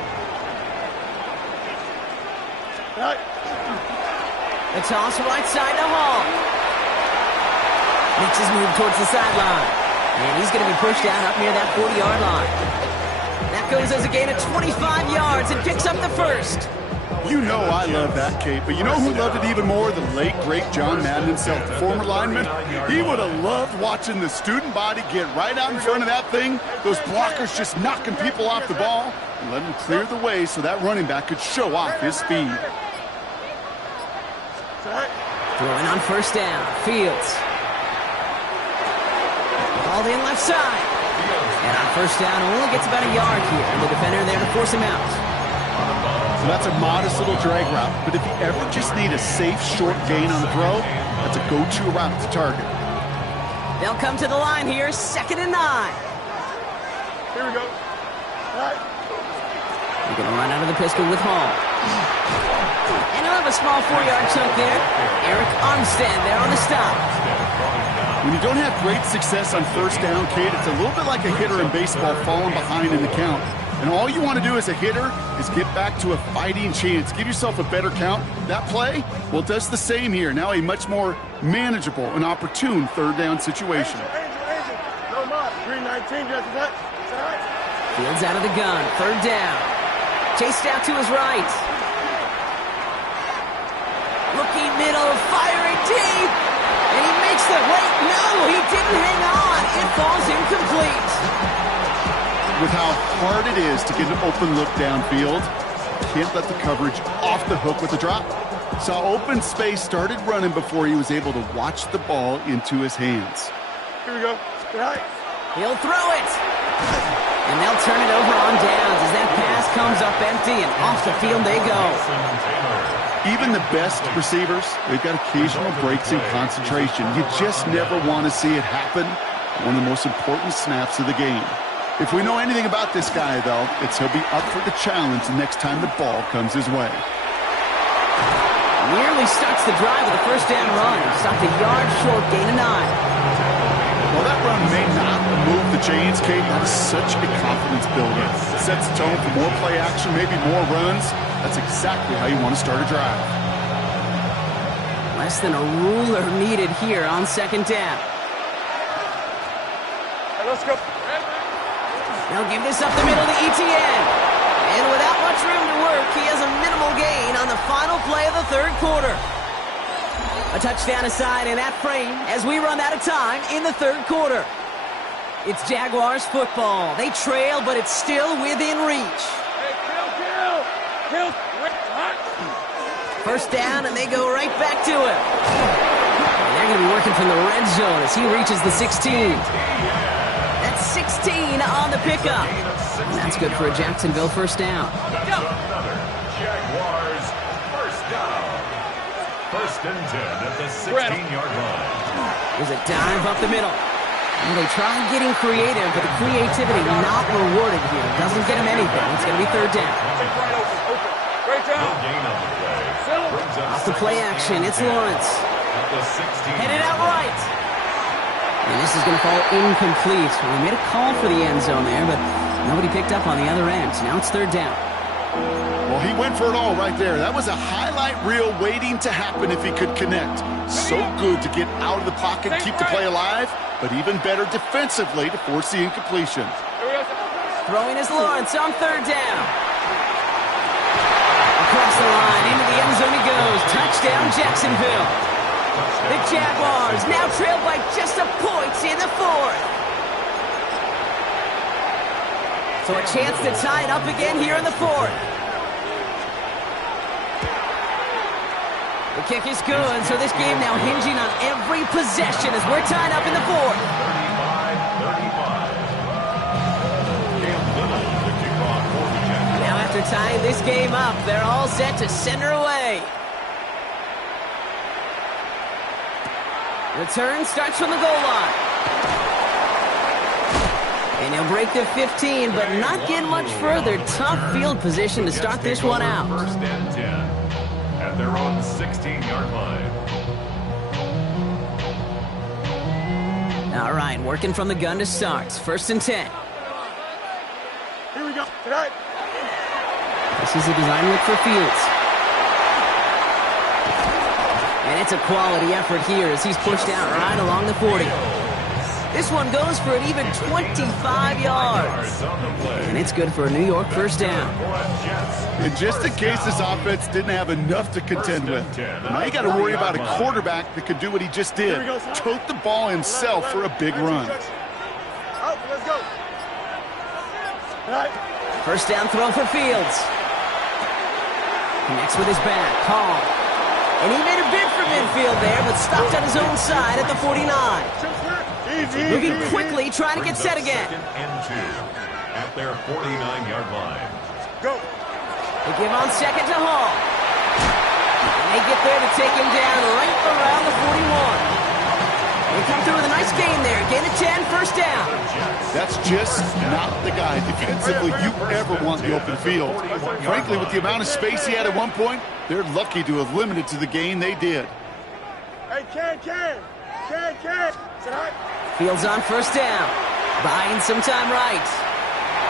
The toss right side to Hall. Makes his move towards the sideline. And he's going to be pushed out up near that 40-yard line. That goes as a gain of 25 yards and picks up the 1st. You know I love that, Kate, but you know who loved it even more? The late, great John Madden himself, the former lineman. He would have loved watching the student body get right out in front of that thing, those blockers just knocking people off the ball, and let him clear the way so that running back could show off his speed. Throwing on 1st down, Fields. Called in left side. And on 1st down, only gets about a yard here, and the defender there to force him out. So that's a modest little drag route. But if you ever just need a safe, short gain on the throw, that's a go-to route to target. They'll come to the line here, 2nd and 9. Here we go. All right. They're going to run out of the pistol with Hall. And he'll have a small 4-yard chunk there. Eric Armstead there on the stop. When you don't have great success on first down, Kate, it's a little bit like a hitter in baseball falling behind in the count. And all you want to do as a hitter is get back to a fighting chance. Give yourself a better count. That play, well, it does the same here. Now a much more manageable and opportune 3rd down situation. Angel. No more. Green 19, just that. Fields out of the gun, 3rd down. Chased out to his right. Looking middle, firing deep. And he makes the, wait, no, he didn't hang on. It falls incomplete. With how hard it is to get an open look downfield, can't let the coverage off the hook with a drop. Saw open space, started running before he was able to watch the ball into his hands. Here we go. Right. He'll throw it. And they'll turn it over on downs as that pass comes up empty and off the field they go. Even the best receivers, they've got occasional breaks in concentration. You just never want to see it happen. One of the most important snaps of the game. If we know anything about this guy, though, it's he'll be up for the challenge the next time the ball comes his way. Nearly starts the drive with a 1st down run. Stopped a yard short, gain of 9. Well, that run may not move the chains, Kate. That is such a confidence builder. It sets the tone for more play action, maybe more runs. That's exactly how you want to start a drive. Less than a ruler needed here on 2nd down. Hey, let's go. They'll give this up the middle to Etienne. And without much room to work, he has a minimal gain on the final play of the 3rd quarter. A touchdown aside in that frame as we run out of time in the 3rd quarter. It's Jaguars football. They trail, but it's still within reach. Hey, kill. 1st down, and they go right back to it. And they're going to be working from the red zone as he reaches the 16. That's 16 on the pickup. And that's good for a Jacksonville 1st down. That's another Jaguars 1st down. 1st and 10 at the 16-yard line. There's a dive up the middle. And they try getting creative, but the creativity not rewarded here. Doesn't get him anything. It's going to be 3rd down. Open. Right down. Gain on the play. Off the play action, it's Lawrence. Headed out right. And this is going to fall incomplete. We made a call for the end zone there, but nobody picked up on the other end. So now it's 3rd down. Well, he went for it all right there. That was a highlight reel waiting to happen if he could connect. So good to get out of the pocket, keep the play alive, but even better defensively to force the incompletion. Throwing is Lawrence on 3rd down. Across the line, into the end zone he goes. Touchdown, Jacksonville. The Jaguars now trail by just a point in the 4th. So a chance to tie it up again here in the 4th. The kick is good, so this game now hinging on every possession as we're tied up in the 4th. 35-35. Now after tying this game up, they're all set to send her away. Return starts from the goal line. And he'll break the 15, but not get much further. Tough field position to start this one out. 1st and 10 at their own 16-yard line. All right, working from the gun to start. 1st and 10. Here we go. Tonight. This is a design look for Fields. And it's a quality effort here as he's pushed out right along the 40. This one goes for an even 25 yards. And it's good for a New York 1st down. And just in case this offense didn't have enough to contend with, now you got to worry about a quarterback that could do what he just did. Tote the ball himself for a big run. Out, let's go. Right. 1st down throw for Fields. Connects with his back. Hall. And he made a bid for midfield there, but stopped on his own side at the 49. Moving quickly, trying to get set again. 2nd and 2 at their 49-yard line. Go. They give on second to Hall. And they get there to take him down right around the 41. They come through with a nice gain there. Gain of 10, first down. That's just not the guy defensively you ever want in the open field. Frankly, with the amount of space he had at one point, they're lucky to have limited to the gain they did. Hey, Can. Fields on first down. Buying some time right.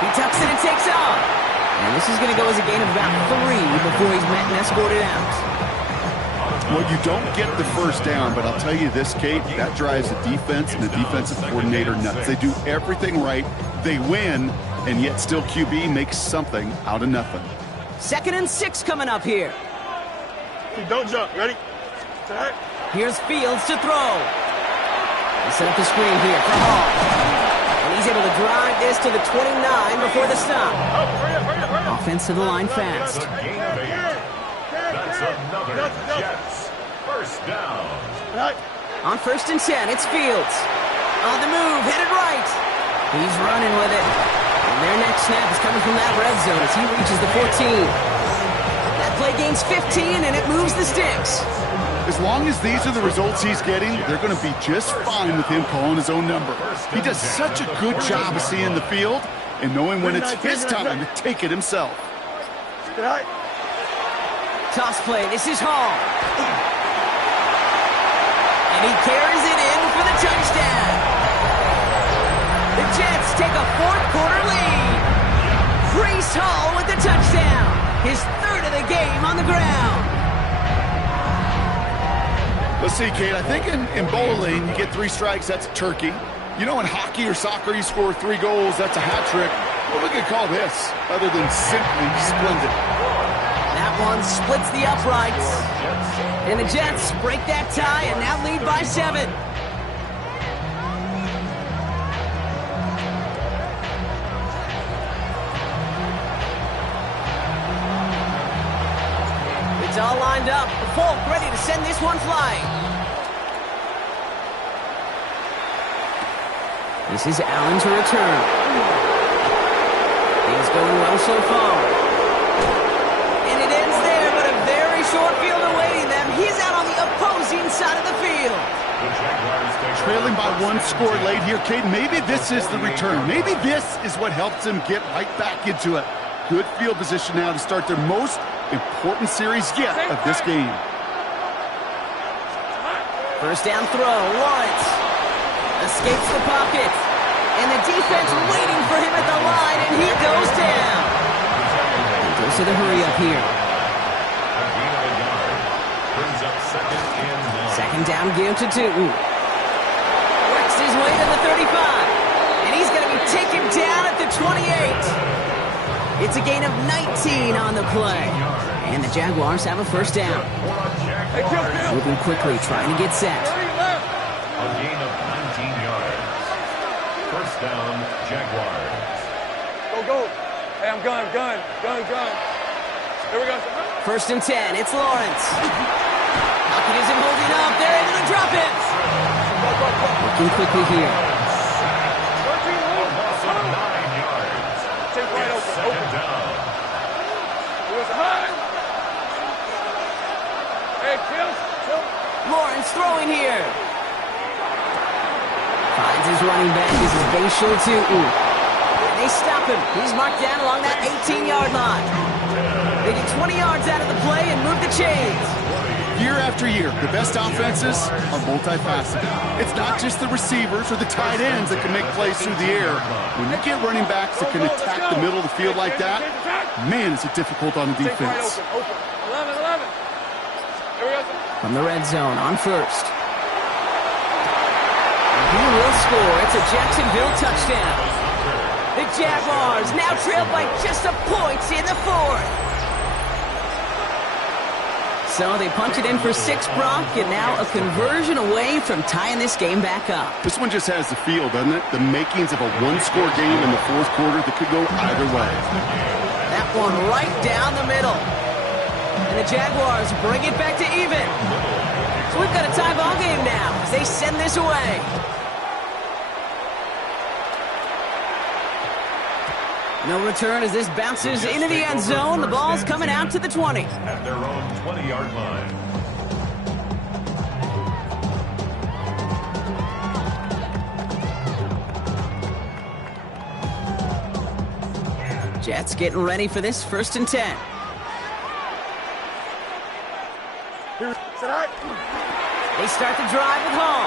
He tucks it and takes off. And this is going to go as a gain of about 3 before he's met and escorted out. Well, you don't get the first down, but I'll tell you this, Kate, that drives the defense and the defensive coordinator nuts. They do everything right, they win, and yet still QB makes something out of nothing. 2nd and 6 coming up here. Hey, don't jump. Ready? Here's Fields to throw. They set up the screen here for Hall. And he's able to drive this to the 29 before the stop. Hurry up. Offense to the line fast. That's another Jets. First down. On 1st and 10, it's Fields. On the move, headed right. He's running with it. And their next snap is coming from that red zone as he reaches the 14. That play gains 15, and it moves the sticks. As long as these are the results he's getting, they're going to be just fine with him calling his own number. He does such a good job of seeing the field and knowing when it's his time to take it himself. Toss play, this is Hall. And he carries it in for the touchdown. The Jets take a 4th quarter lead. Breece Hall with the touchdown. His 3rd of the game on the ground. Let's see, Kate, I think in bowling, you get 3 strikes, that's a turkey. You know, in hockey or soccer, you score 3 goals, that's a hat trick. What are we going to call this, other than simply splendid? That one splits the uprights. And the Jets break that tie and now lead by 7. It's all lined up. Folk ready to send this one flying. This is Allen to return. He's going well so far. And it ends there, but a very short field awaiting them. He's out on the opposing side of the field. Trailing by 1 score late here, Kate. Maybe this is the return. Maybe this is what helps them get right back into it. Good field position now to start their most important series yet of this game. First down throw, Lawrence escapes the pocket, and the defense waiting for him at the line, and he goes down. He goes to the hurry up here. Second down, give to Tootin. Works his way to the 35, and he's going to be taken down at the 28. It's a gain of 19 on the play, and the Jaguars have a first down. Moving quickly, trying to get set. A gain of 19 yards. First down, Jaguars. Go. Hey, I'm gun. Here we go. 1st and 10, it's Lawrence. Pocket isn't holding up, they're able to drop it. Working quickly here. A loss of 9 yards. Take right open. Second down. Here's a high. Hey, chill. Lawrence throwing here. Finds his running back. This is Bashal Tootin. And they stop him. He's marked down along that 18-yard line. They get 20 yards out of the play and move the chains. Year after year, the best offenses are multifaceted. It's not just the receivers or the tight ends that can make plays through the air. When you get running backs that can attack the middle of the field like that, man, is it difficult on the defense. 11. Here we go. From the red zone on first. He will score. It's a Jacksonville touchdown. The Jaguars now trail by just a point in the 4th. So they punch it in for 6, Brock, and now a conversion away from tying this game back up. This one just has the feel, doesn't it? The makings of a 1-score game in the 4th quarter that could go either way. That one right down the middle. And the Jaguars bring it back to even. So we've got a tie ball game now as they send this away. No return as this bounces into the end zone. The ball's coming out to the 20. At their own 20-yard line. Jets getting ready for this 1st and 10. They start the drive with Hall.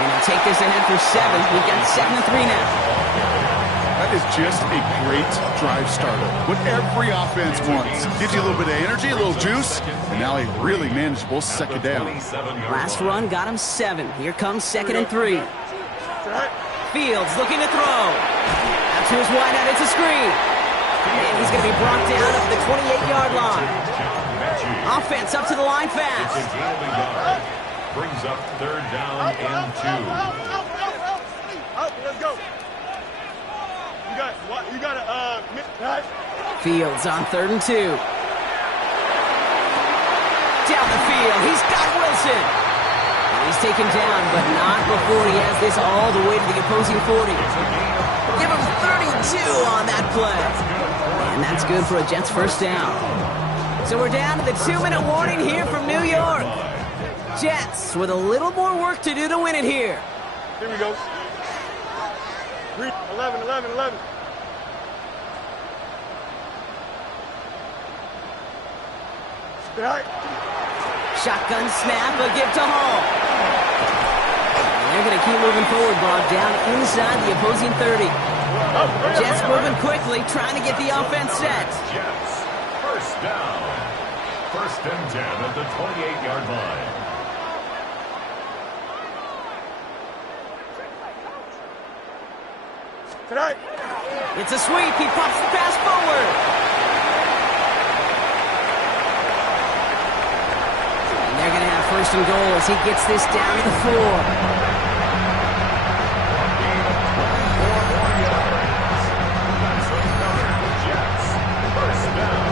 And they'll take this ahead for 7. We've got 2nd and 3 now. That is just a great drive starter. What every offense wants. Gives you a little bit of energy, a little juice, and now a really manageable 2nd down. Last run got him 7. Here comes 2nd and 3. Fields looking to throw. Out to his wideout, it's a screen. And he's going to be brought down up the 28-yard line. Offense up to the line fast. Brings up 3rd down and 2. Let's go. You got to, Fields on 3rd and 2. Down the field, he's got Wilson. And he's taken down, but not before he has this all the way to the opposing 40. Give him 32 on that play. And that's good for a Jets 1st down. So we're down to the 2-minute warning here from New York. Jets with a little more work to do to win it here. Here we go. 11. Shotgun snap, a give to Hall. And they're going to keep moving forward, Bob, down inside the opposing 30. Jets moving quickly, trying to get the offense set. Jets, 1st down. 1st and 10 at the 28-yard line. It's a sweep. He pops the pass forward. And they're going to have 1st and goal as he gets this down to the 4. Jets, 1st down.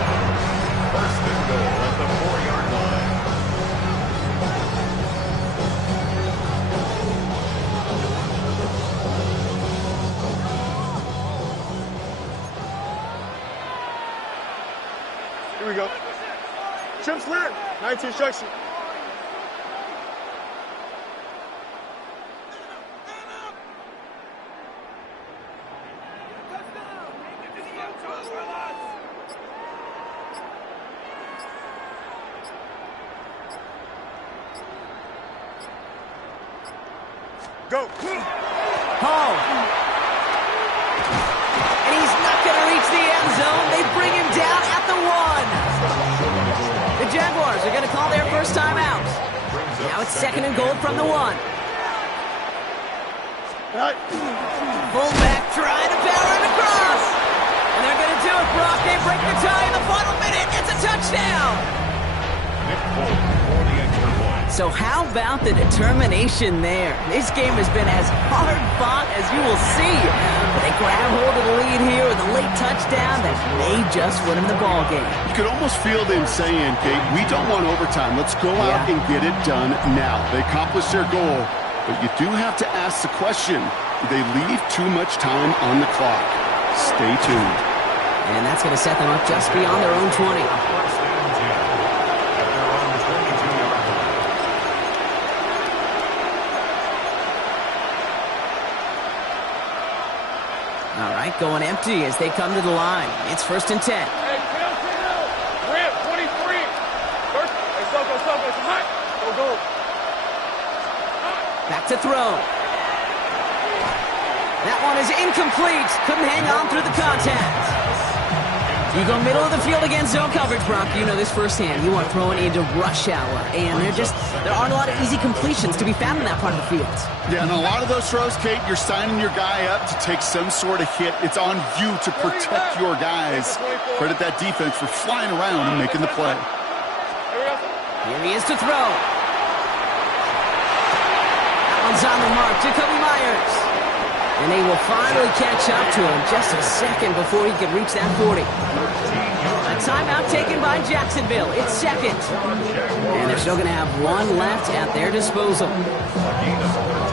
1st and goal at the 4-yard line. Here we go. Chip slant. 19 instruction. Go. Hall. And he's not going to reach the end zone. They bring him down at the 1. The Jaguars are going to call their 1st time out. Now it's 2nd and goal from the 1. Fullback trying to power it across. And they're going to do it, Brock. They break the tie in the final minute. It's a touchdown. So how about the determination there? This game has been as hard fought as you will see. But they grab hold of the lead here with a late touchdown that may just win them the ball game. You could almost feel them saying, Kate, we don't want overtime. Let's go out and get it done now. They accomplished their goal, but you do have to ask the question, do they leave too much time on the clock? Stay tuned. And that's going to set them up just beyond their own 20. All right, going empty as they come to the line. It's 1st and 10. Hey, Rip, 23. First, hey, stop, it's hot. Go. Back to throw. That one is incomplete. Couldn't hang on through the contact. You go middle of the field against zone coverage, Brock. You know this firsthand. You are throwing into rush hour, and there aren't a lot of easy completions to be found in that part of the field. Yeah, and a lot of those throws, Kate, you're signing your guy up to take some sort of hit. It's on you to protect your guys. Credit that defense for flying around and making the play. Here he is to throw. That one's on the mark. Jacoby Myers. And they will finally catch up to him just a second before he can reach that 40. A timeout taken by Jacksonville. It's 2nd. And they're They're still going to have one left at their disposal.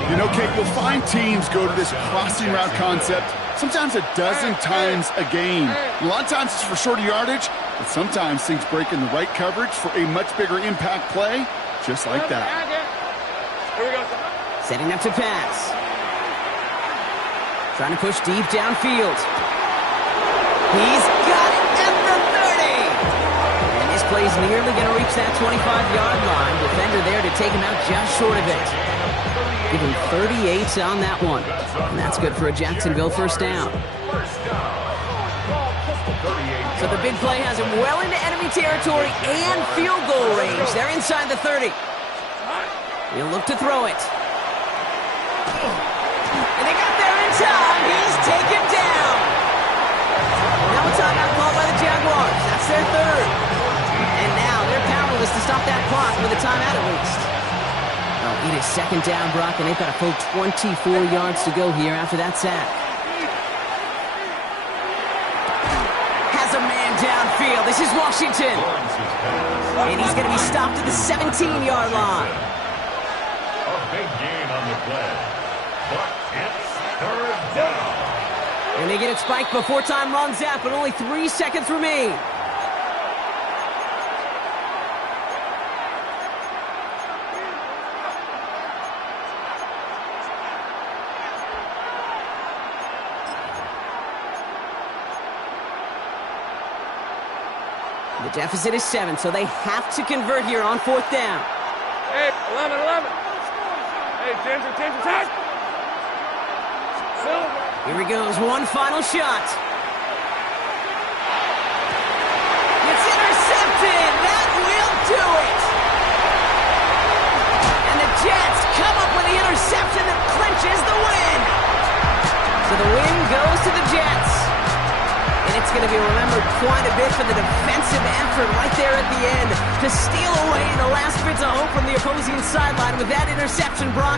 You know, Kate, you'll find teams go to this crossing route concept sometimes a dozen times a game. A lot of times it's for shorter yardage, but sometimes things break in the right coverage for a much bigger impact play, just like that. Here we go. Setting up to pass. Trying to push deep downfield. He's got it at the 30. And this play's nearly going to reach that 25-yard line. Defender there to take him out just short of it. Give him 38 on that one. And that's good for a Jacksonville first down. So the big play has him well into enemy territory and field goal range. They're inside the 30. He'll look to throw it. And they got there in time. He's taken down. Now a timeout called by the Jaguars. That's their third. And now they're powerless to stop that clock with a timeout at least. It is second down, Brock, and they've got a full 24 yards to go here after that sack. Has a man downfield. This is Washington. And he's going to be stopped at the 17-yard line. A big gain on the play, but it's third down. And they get it spiked before time runs out, but only 3 seconds remain. The deficit is 7, so they have to convert here on fourth down. Hey, 11. Hey, attention, time. Here he goes, one final shot. It's intercepted. That will do it. And the Jets come up with the interception that clinches the win. So the win goes to the Jets. And it's going to be remembered quite a bit for the defensive effort right there at the end to steal away the last bits of hope from the opposing sideline with that interception, Brock.